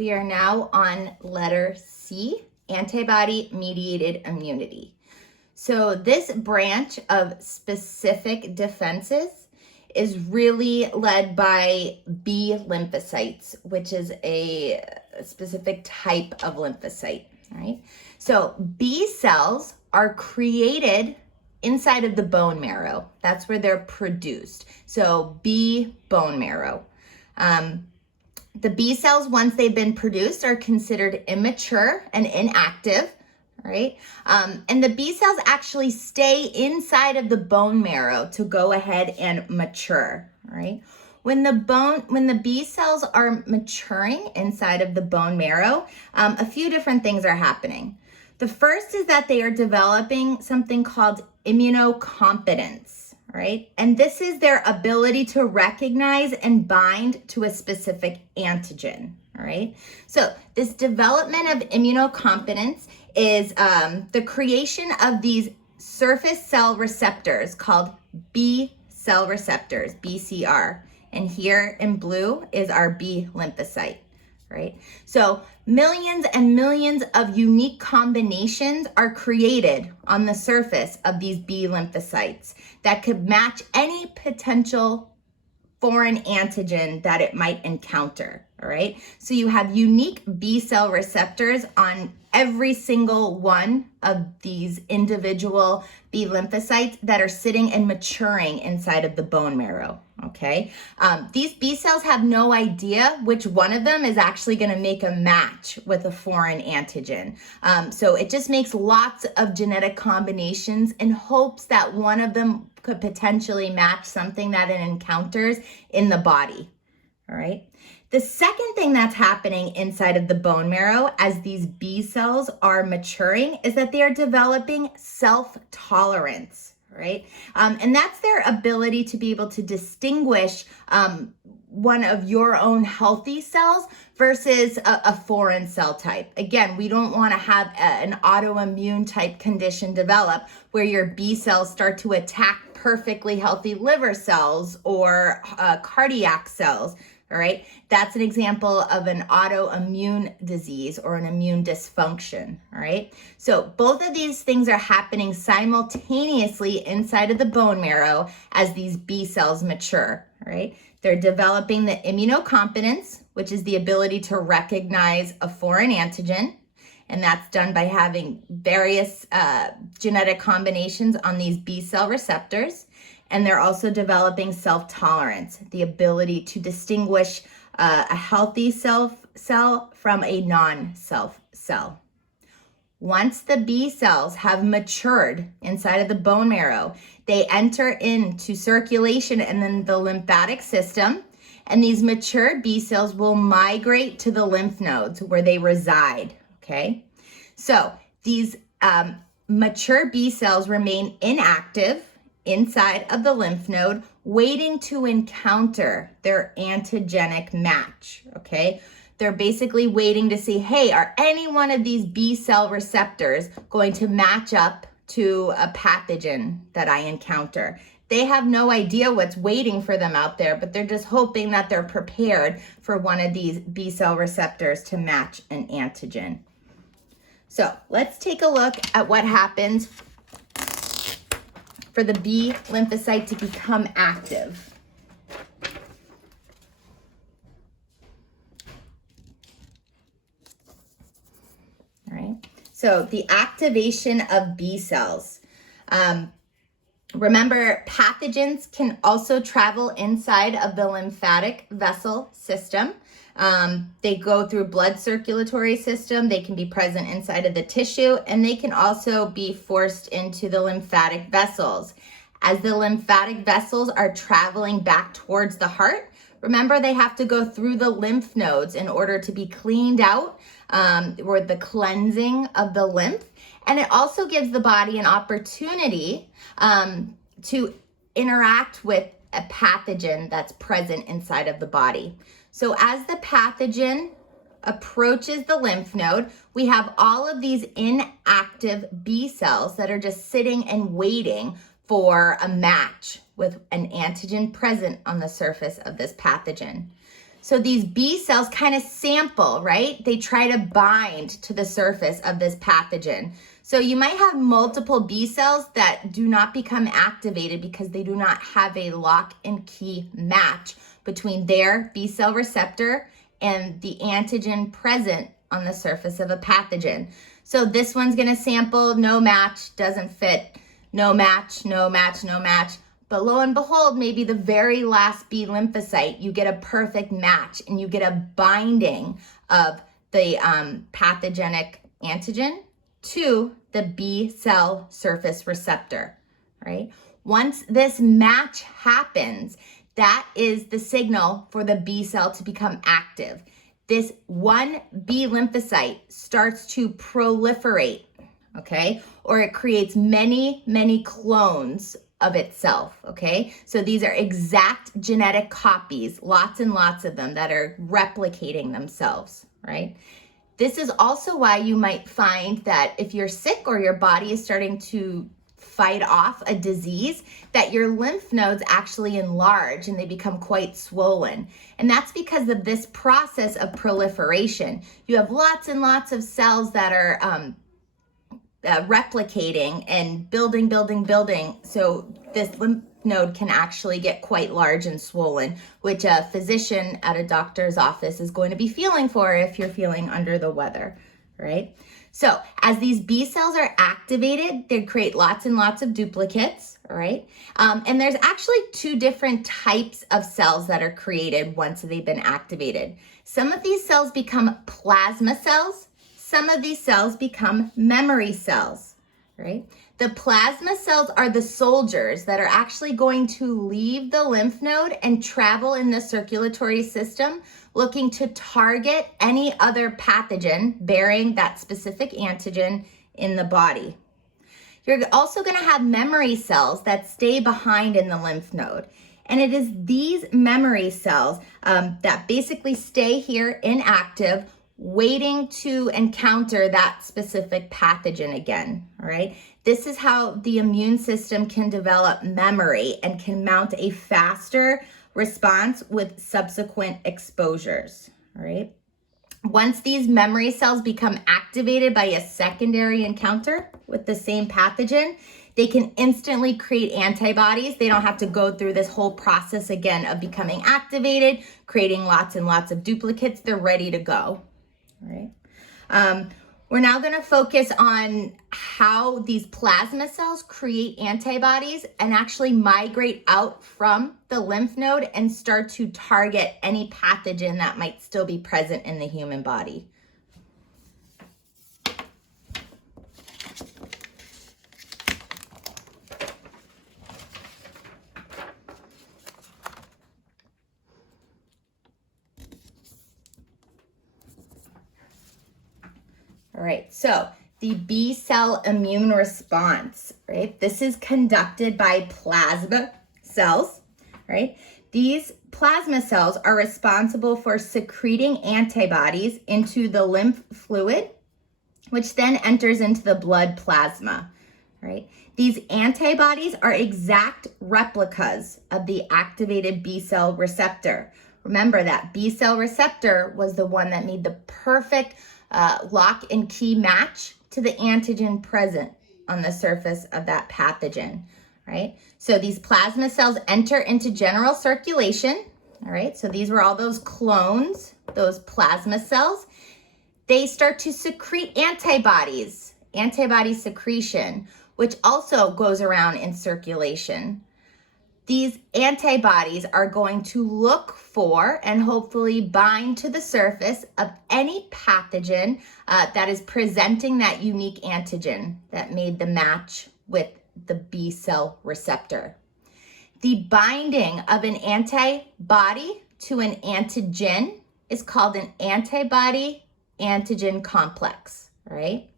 We are now on letter C, antibody-mediated immunity. So this branch of specific defenses is really led by B lymphocytes, which is a specific type of lymphocyte, right? So B cells are created inside of the bone marrow. That's where they're produced. So B bone marrow. The B cells, once they've been produced, are considered immature and inactive, right? And the B cells actually stay inside of the bone marrow to go ahead and mature, right? When the B cells are maturing inside of the bone marrow, a few different things are happening. The first is that they are developing something called immunocompetence, right? And this is their ability to recognize and bind to a specific antigen, all right? So this development of immunocompetence is the creation of these surface cell receptors called B cell receptors, BCR. And here in blue is our B lymphocyte, right? So millions and millions of unique combinations are created on the surface of these B lymphocytes that could match any potential foreign antigen that it might encounter, all right? So you have unique B cell receptors on every single one of these individual B lymphocytes that are sitting and maturing inside of the bone marrow, okay? These B cells have no idea which one of them is actually gonna make a match with a foreign antigen. So it just makes lots of genetic combinations in hopes that one of them could potentially match something that it encounters in the body, all right? The second thing that's happening inside of the bone marrow as these B cells are maturing is that they are developing self-tolerance, right? And that's their ability to be able to distinguish one of your own healthy cells versus a foreign cell type. Again, we don't want to have an autoimmune type condition develop where your B cells start to attack perfectly healthy liver cells or cardiac cells. All right, that's an example of an autoimmune disease or an immune dysfunction, all right? So both of these things are happening simultaneously inside of the bone marrow as these B cells mature, all right? They're developing the immunocompetence, which is the ability to recognize a foreign antigen, and that's done by having various genetic combinations on these B cell receptors. And they're also developing self-tolerance, the ability to distinguish a healthy cell from a non-self cell. Once the B cells have matured inside of the bone marrow, they enter into circulation and then the lymphatic system, and these matured B cells will migrate to the lymph nodes where they reside, okay? So these mature B cells remain inactive inside of the lymph node, waiting to encounter their antigenic match, okay? They're basically waiting to see, hey, are any one of these B cell receptors going to match up to a pathogen that I encounter? They have no idea what's waiting for them out there, but they're just hoping that they're prepared for one of these B cell receptors to match an antigen. So let's take a look at what happens for the B lymphocyte to become active. All right, so the activation of B cells. Remember, pathogens can also travel inside of the lymphatic vessel system. They go through blood circulatory system, they can be present inside of the tissue, and they can also be forced into the lymphatic vessels. As the lymphatic vessels are traveling back towards the heart, remember they have to go through the lymph nodes in order to be cleaned out, or the cleansing of the lymph. And it also gives the body an opportunity to interact with a pathogen that's present inside of the body. So as the pathogen approaches the lymph node, we have all of these inactive B cells that are just sitting and waiting for a match with an antigen present on the surface of this pathogen. So these B cells kind of sample, right? They try to bind to the surface of this pathogen. So you might have multiple B cells that do not become activated because they do not have a lock and key match between their B cell receptor and the antigen present on the surface of a pathogen. So this one's gonna sample, no match, doesn't fit, no match, no match, no match. But lo and behold, maybe the very last B lymphocyte, you get a perfect match and you get a binding of the pathogenic antigen to the B cell surface receptor, right? Once this match happens, that is the signal for the B cell to become active. This one B lymphocyte starts to proliferate, okay? Or it creates many, many clones of itself, okay? So these are exact genetic copies, lots and lots of them that are replicating themselves, right? This is also why you might find that if you're sick or your body is starting to fight off a disease, that your lymph nodes actually enlarge and they become quite swollen. And that's because of this process of proliferation. You have lots and lots of cells that are replicating and building. So this lymph node can actually get quite large and swollen, which a physician at a doctor's office is going to be feeling for if you're feeling under the weather, right? So as these B cells are activated, they create lots and lots of duplicates, all right? And there's actually two different types of cells that are created once they've been activated. Some of these cells become plasma cells. Some of these cells become memory cells, right? The plasma cells are the soldiers that are actually going to leave the lymph node and travel in the circulatory system looking to target any other pathogen bearing that specific antigen in the body. You're also going to have memory cells that stay behind in the lymph node. And it is these memory cells that basically stay here inactive, waiting to encounter that specific pathogen again, all right? This is how the immune system can develop memory and can mount a faster response with subsequent exposures, all right? Once these memory cells become activated by a secondary encounter with the same pathogen, they can instantly create antibodies. They don't have to go through this whole process again of becoming activated, creating lots and lots of duplicates. They're ready to go. All right. We're now going to focus on how these plasma cells create antibodies and actually migrate out from the lymph node and start to target any pathogen that might still be present in the human body. All right, so the B cell immune response, right? This is conducted by plasma cells, right? These plasma cells are responsible for secreting antibodies into the lymph fluid, which then enters into the blood plasma, right? These antibodies are exact replicas of the activated B cell receptor. Remember that B cell receptor was the one that made the perfect lock and key match to the antigen present on the surface of that pathogen, right? So these plasma cells enter into general circulation, all right? So these were all those clones, those plasma cells. They start to secrete antibodies, antibody secretion, which also goes around in circulation. These antibodies are going to look for and hopefully bind to the surface of any pathogen that is presenting that unique antigen that made the match with the B cell receptor. The binding of an antibody to an antigen is called an antibody-antigen complex, right?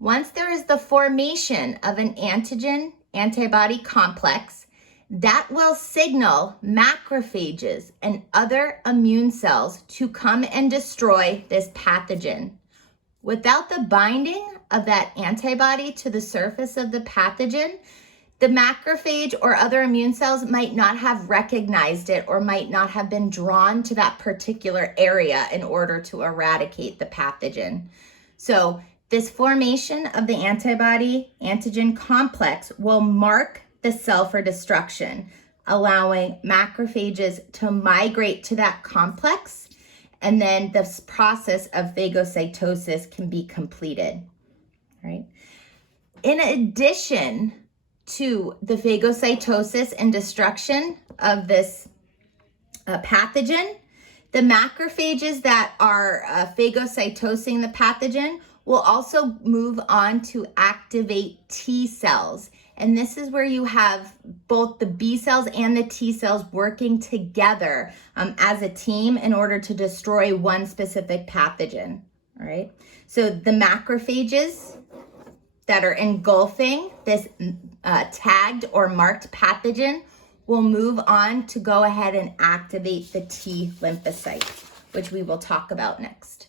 Once there is the formation of an antigen-antibody complex, that will signal macrophages and other immune cells to come and destroy this pathogen. Without the binding of that antibody to the surface of the pathogen, The macrophage or other immune cells might not have recognized it or might not have been drawn to that particular area in order to eradicate the pathogen. So this formation of the antibody antigen complex will mark the cell for destruction, allowing macrophages to migrate to that complex, and then this process of phagocytosis can be completed, right? In addition to the phagocytosis and destruction of this pathogen, the macrophages that are phagocytosing the pathogen will also move on to activate T cells. And this is where you have both the B cells and the T cells working together as a team in order to destroy one specific pathogen, all right? So the macrophages that are engulfing this tagged or marked pathogen will move on to go ahead and activate the T lymphocyte, which we will talk about next.